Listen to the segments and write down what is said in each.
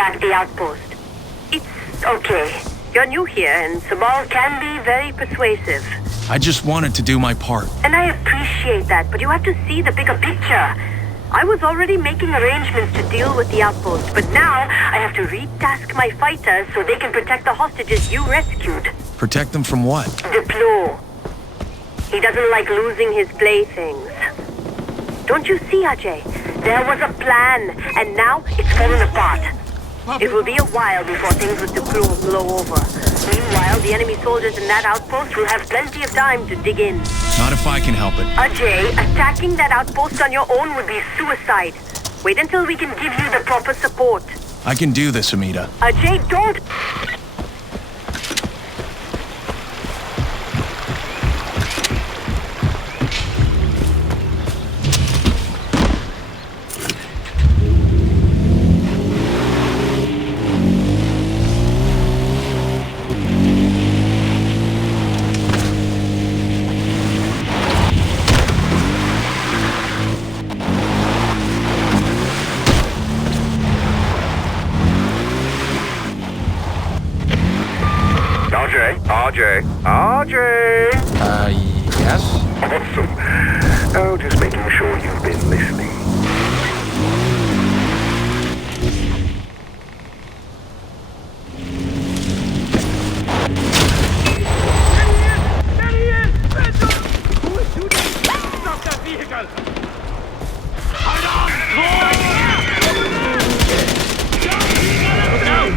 back the outpost. It's okay. You're new here, and Sabal can be very persuasive. I just wanted to do my part. And I appreciate that, but you have to see the bigger picture. I was already making arrangements to deal with the outpost, but now I have to retask my fighters so they can protect the hostages you rescued. Protect them from what? Diplo. He doesn't like losing his playthings. Don't you see, Ajay? There was a plan, and now it's fallen apart. It will be a while before things with Diplo will blow over. Meanwhile, the enemy soldiers in that outpost will have plenty of time to dig in. Not if I can help it. Ajay, attacking that outpost on your own would be suicide. Wait until we can give you the proper support. I can do this, Amita. Ajay, don't... RJ? Yes? Awesome. Oh, just making sure you've been listening. There he is! Who is shooting? Stop that vehicle! Hold on! Down!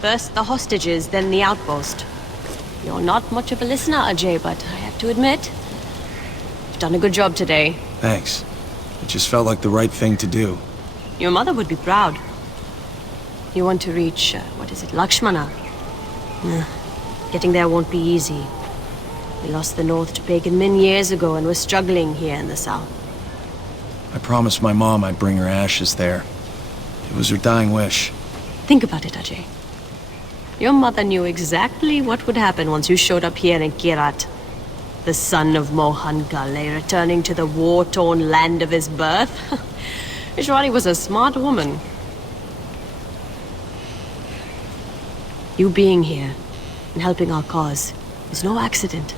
First the hostages, then the outpost. You're not much of a listener, Ajay, but I have to admit, you've done a good job today. Thanks. It just felt like the right thing to do. Your mother would be proud. You want to reach, Lakshmana? Getting there won't be easy. We lost the north to Pagan Min years ago and we're struggling here in the south. I promised my mom I'd bring her ashes there. It was her dying wish. Think about it, Ajay. Your mother knew exactly what would happen once you showed up here in Kyrat. The son of Mohan Ghale returning to the war-torn land of his birth? Ishwari was a smart woman. You being here and helping our cause is no accident.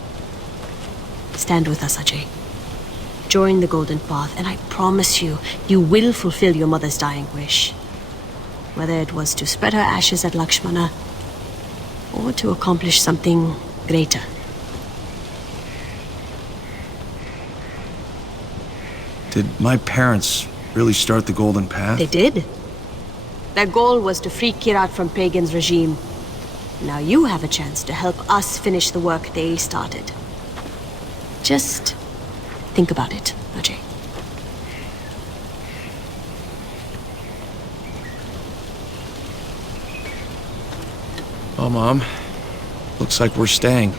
Stand with us, Ajay. Join the Golden Path, and I promise you, you will fulfill your mother's dying wish. Whether it was to spread her ashes at Lakshmana, or to accomplish something greater. Did my parents really start the Golden Path? They did. Their goal was to free Kirat from Pagan's regime. Now you have a chance to help us finish the work they started. Just think about it, Ajay. Oh, Mom. Looks like we're staying.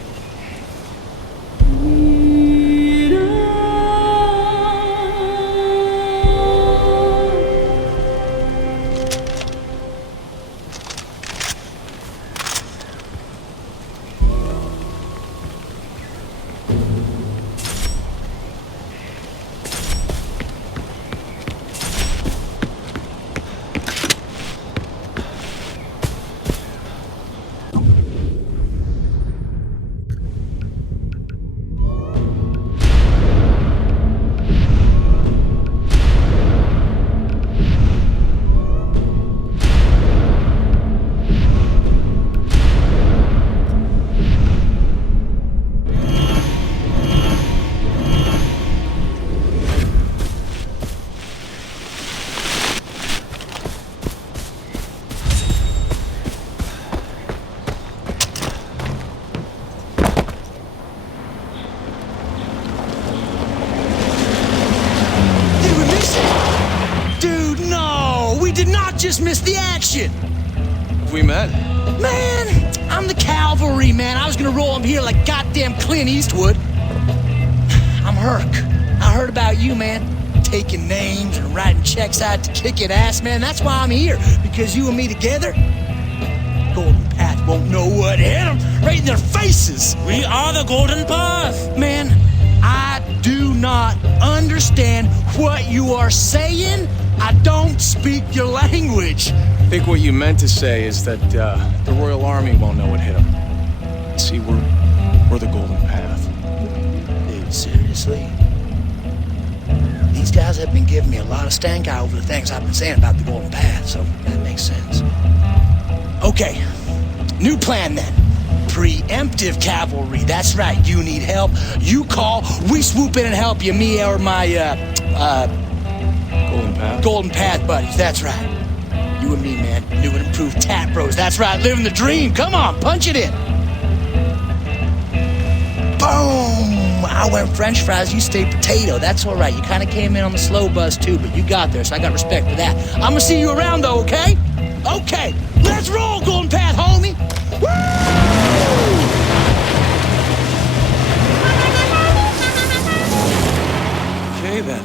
Just missed the action. Have we met? Man, I'm the cavalry, man. I was gonna roll up here like goddamn Clint Eastwood. I'm Herc. I heard about you, man. Taking names and writing checks out to kick it ass, man. That's why I'm here. Because you and me together, Golden Path won't know what hit them right in their faces. We are the Golden Path. Man, I do not understand what you are saying. I don't speak your language. I think what you meant to say is that the Royal Army won't know what hit them. See, we're the Golden Path. Dude, seriously? These guys have been giving me a lot of stank eye over the things I've been saying about the Golden Path, so that makes sense. Okay, new plan then. Preemptive cavalry, that's right. You need help, you call, we swoop in and help you, me or my, Golden Path buddies, that's right. You and me, man. New and improved Tat Bros. That's right, living the dream. Come on, punch it in. Boom! I went French fries, you stayed potato. That's all right. You kind of came in on the slow buzz too, but you got there, so I got respect for that. I'm gonna see you around though, okay? Okay, let's roll, Golden Path, homie! Woo! Okay, then.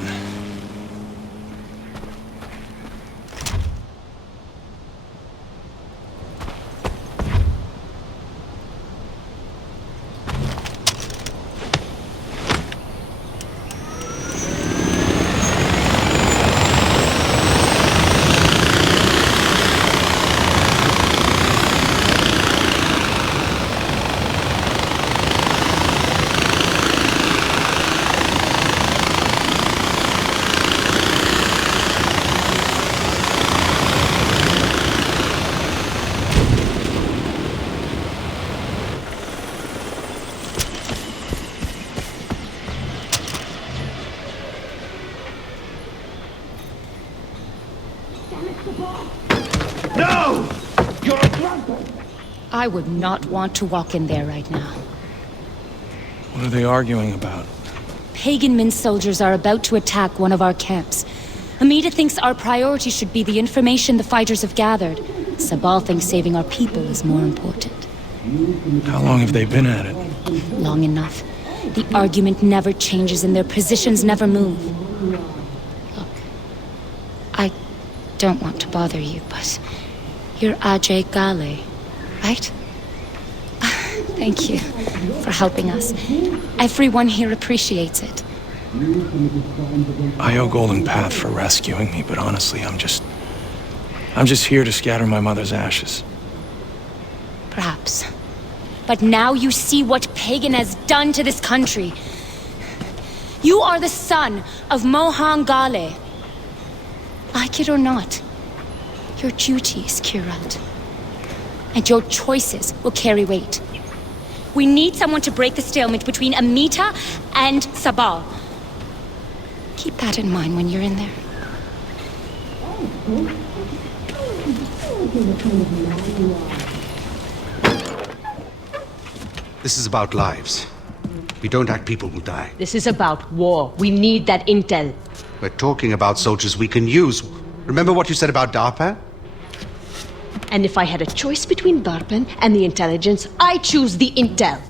No! You're a drunkard! I would not want to walk in there right now. What are they arguing about? Pagan Min soldiers are about to attack one of our camps. Amida thinks our priority should be the information the fighters have gathered. Sabal thinks saving our people is more important. How long have they been at it? Long enough. The argument never changes and their positions never move. Look, I don't want to bother you, but you're Ajay Ghale, right? Thank you for helping us. Everyone here appreciates it. I owe Golden Path for rescuing me, but honestly, I'm just here to scatter my mother's ashes. Perhaps. But now you see what Pagan has done to this country. You are the son of Mohan Ghale. Like it or not, your duty is Kirat. And your choices will carry weight. We need someone to break the stalemate between Amita and Sabal. Keep that in mind when you're in there. This is about lives. We don't act, people will die. This is about war. We need that intel. We're talking about soldiers we can use. Remember what you said about DARPA? And if I had a choice between Darpan and the intelligence, I choose the intel.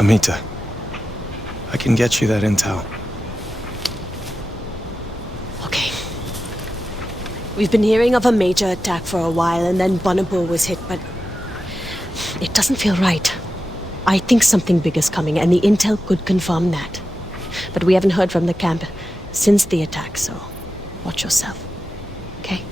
Amita, I can get you that intel. Okay. We've been hearing of a major attack for a while, and then Banapur was hit, but it doesn't feel right. I think something big is coming, and the intel could confirm that. But we haven't heard from the camp since the attack, so watch yourself. Okay?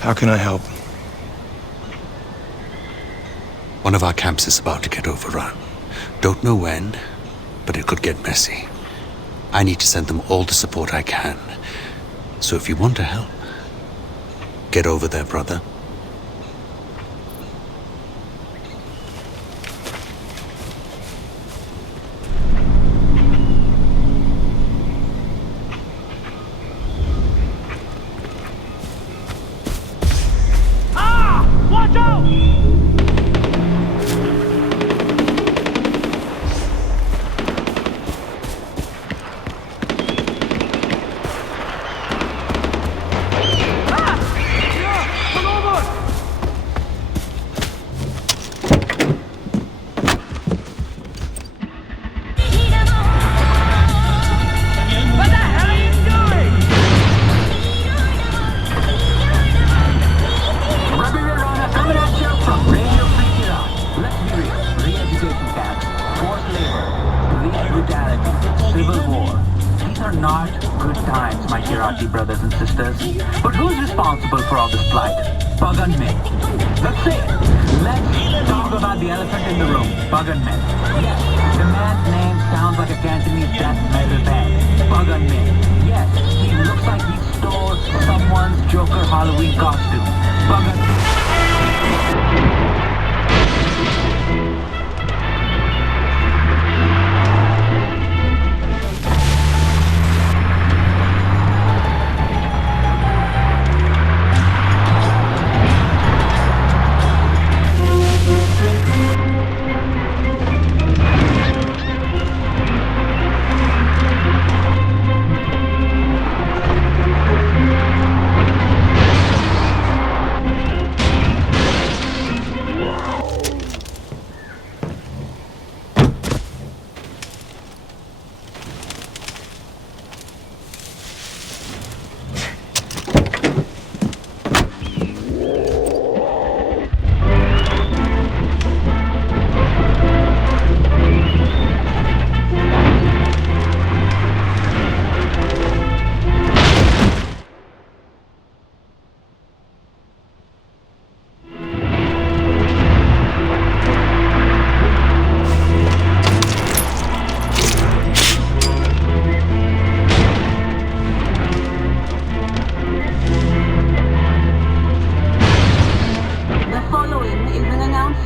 How can I help? One of our camps is about to get overrun. Don't know when, but it could get messy. I need to send them all the support I can. So if you want to help, get over there, brother. Watch out! Brothers and sisters. But who's responsible for all this plight? Pagan men. Let's say it. Let's talk about the elephant in the room. Pagan men. Yes, the man's name sounds like a Cantonese death metal band. Pagan men. Yes, he looks like he stole someone's Joker Halloween costume. Pagan.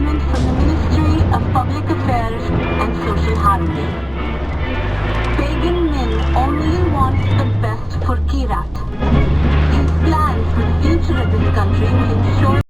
announcement from the Ministry of Public Affairs and Social Harmony. Pagan Min only wants the best for Kyrat. His plans for the future of this country will ensure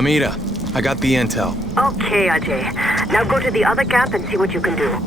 Amira, I got the intel. Okay, Ajay. Now go to the other camp and see what you can do.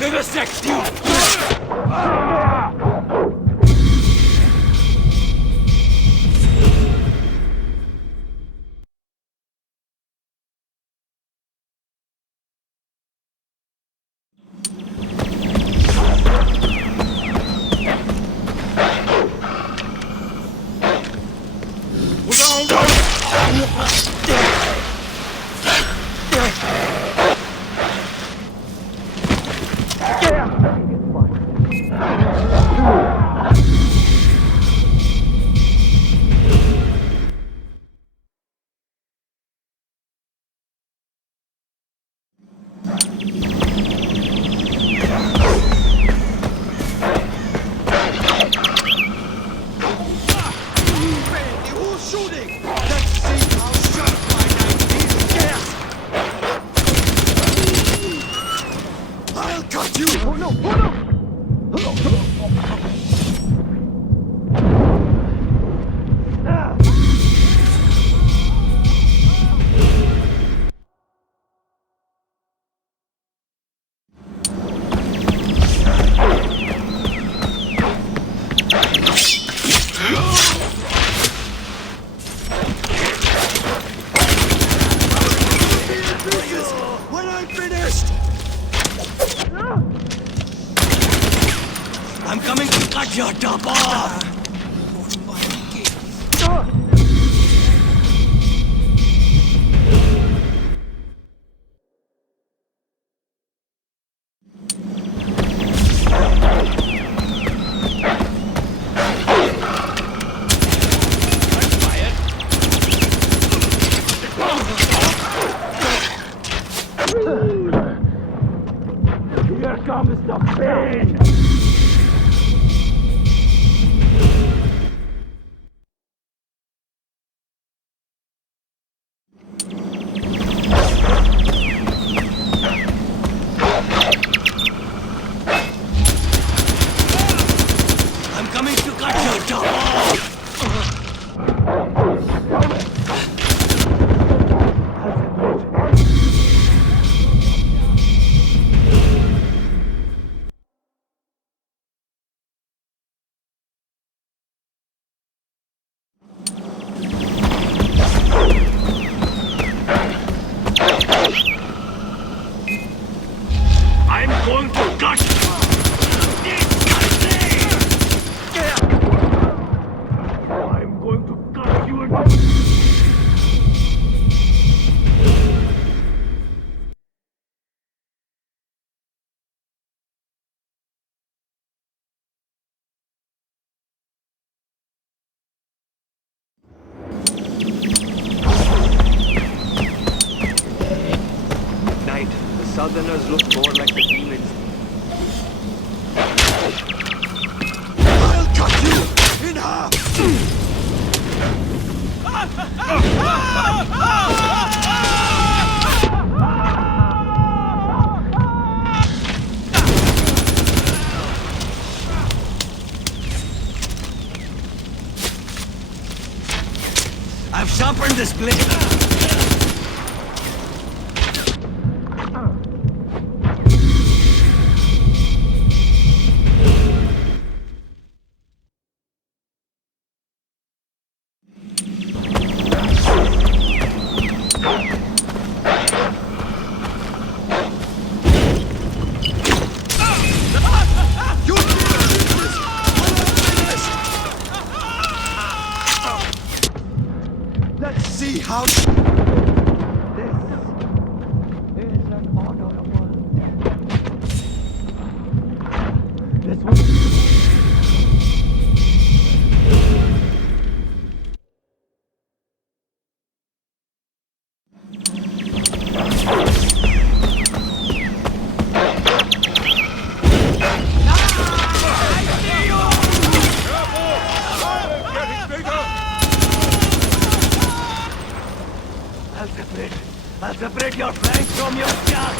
Vivisect you! Northerners look more like the demons. I'll cut you in half! I've sharpened this blade. Let's see how... This is an honorable death. This was... I'll separate your flanks from your jack.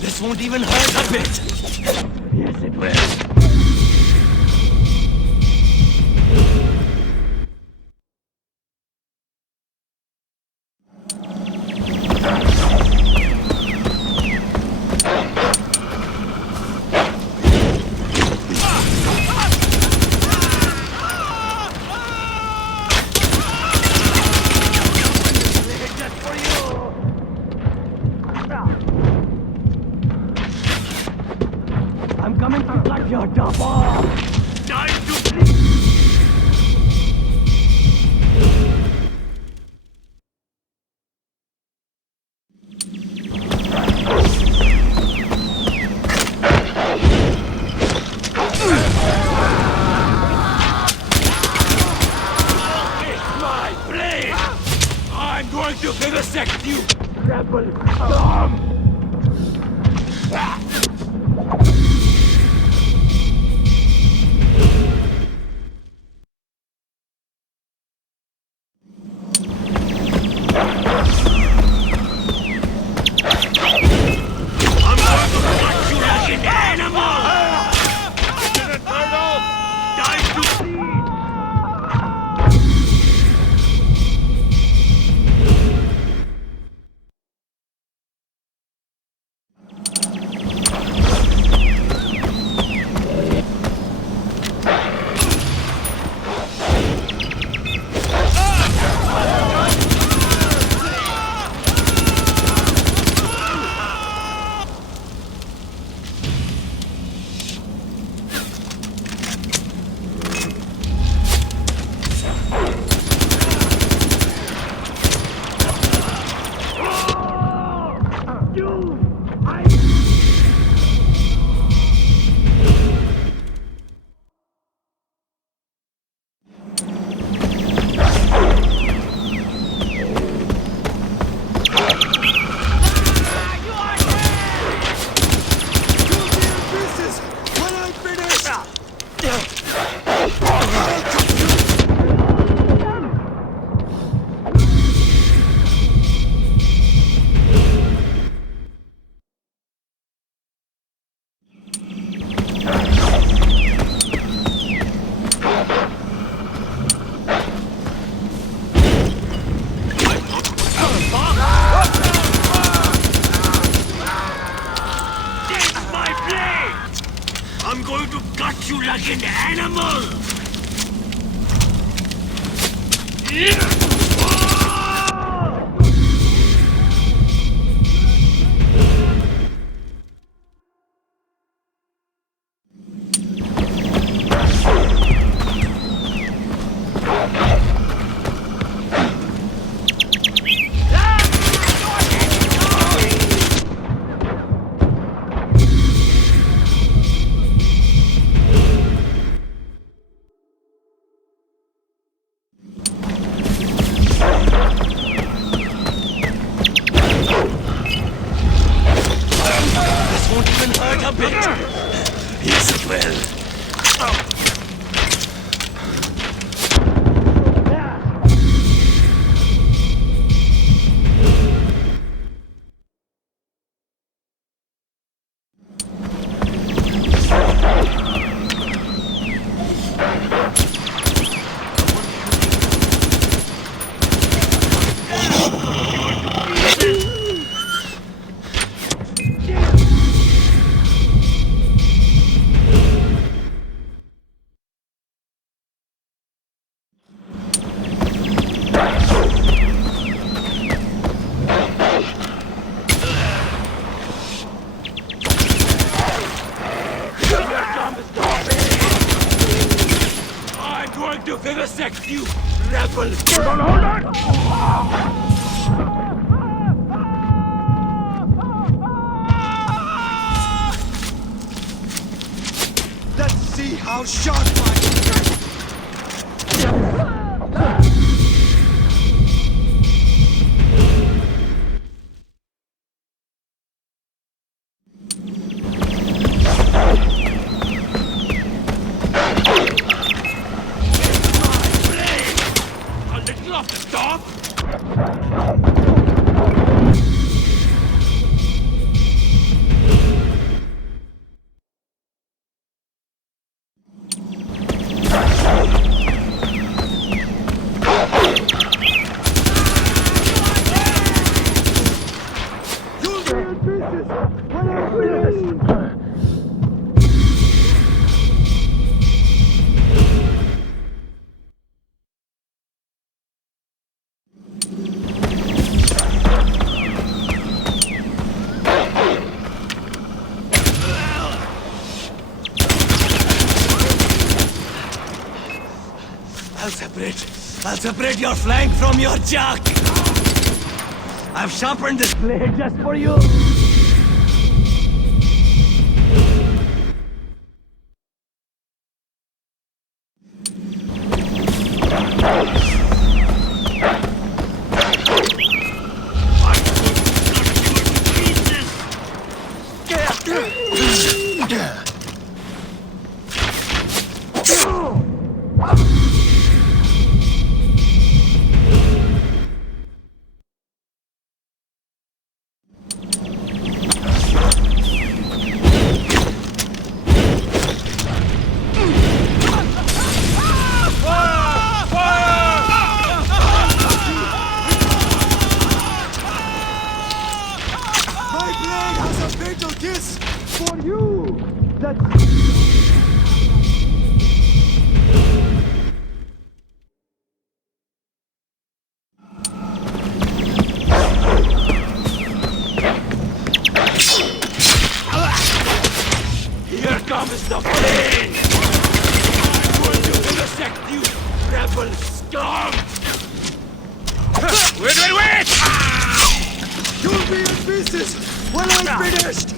This won't even hurt a bit. Yes, it will. I'm coming to cut your top off! Time to sleep! It's my blade! I'm going to vivisect you, rebel scum! I'm going to cut you like an animal! going to vivisect you, rebel! Hold on! Let's see how sharp my... A little off the top? You'll be in pieces when I'm finished! I'll separate your flank from your jack. I've sharpened this blade just for you. My blade has a fatal kiss for you! Let's... Here comes the pain! I'm going to vivisect you, rebel scum! Wait! You'll be in pieces when I'm finished!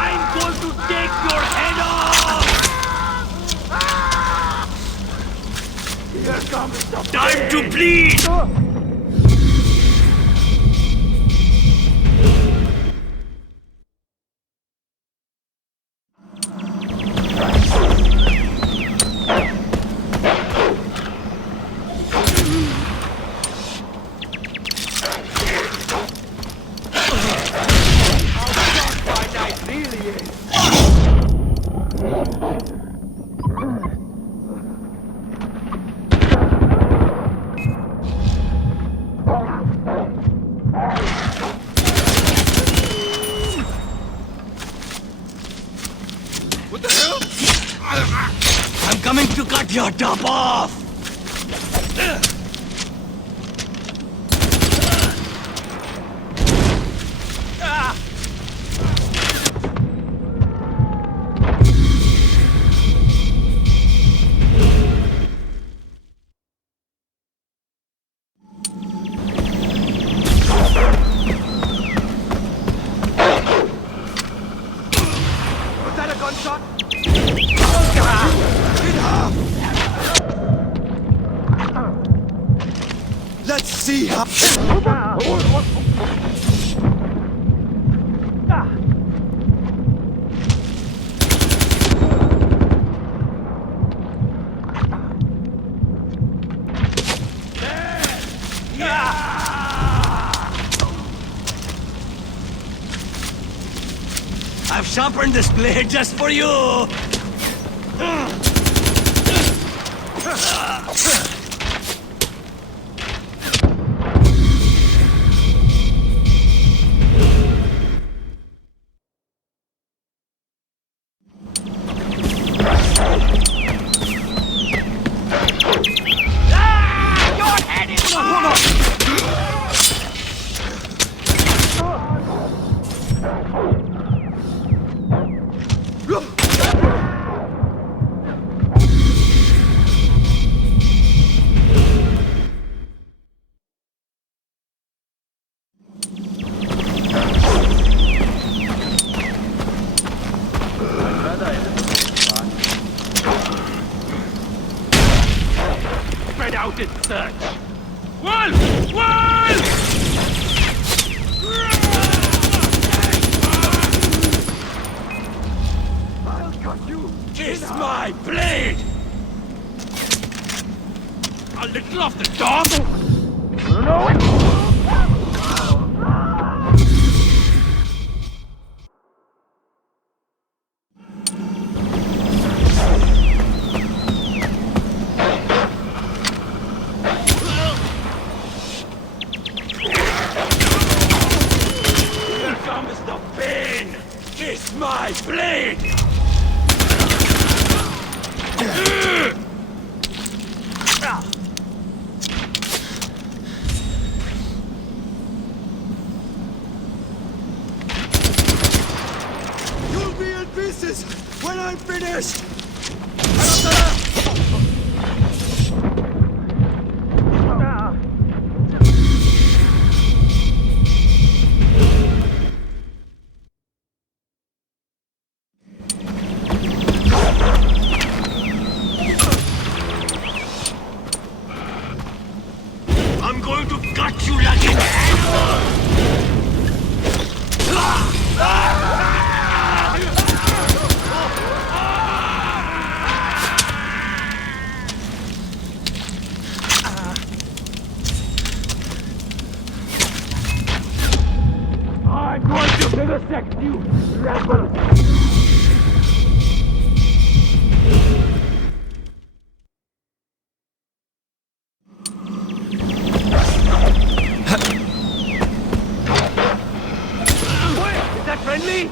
I'm going to take your head off! Here comes the time to bleed! What the hell? I'm coming to cut your top off. Was that a gunshot? In half! Let's see how... I've sharpened this blade just for you. conducted search. Wolf! Wolf! I'll cut you. Kiss my blade! A little off the dog? No! Kiss my blade! You'll be in pieces when I'm finished! I'm going to cut you like an animal! I'm going to vivisect you, rebel! Friendly?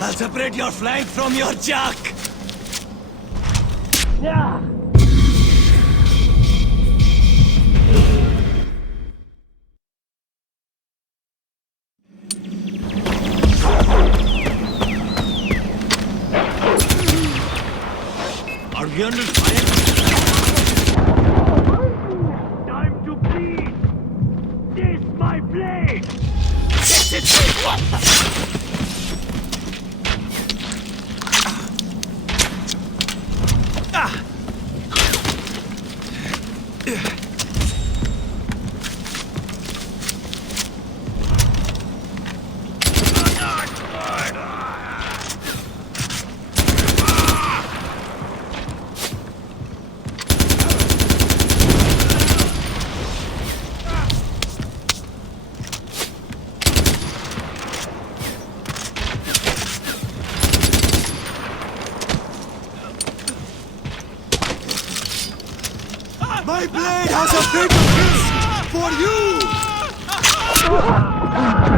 I'll separate your flank from your jack! Yeah! Are we under fire? Time to bleed! This my blade! Get it! What the? My blade has a bigger kiss for you!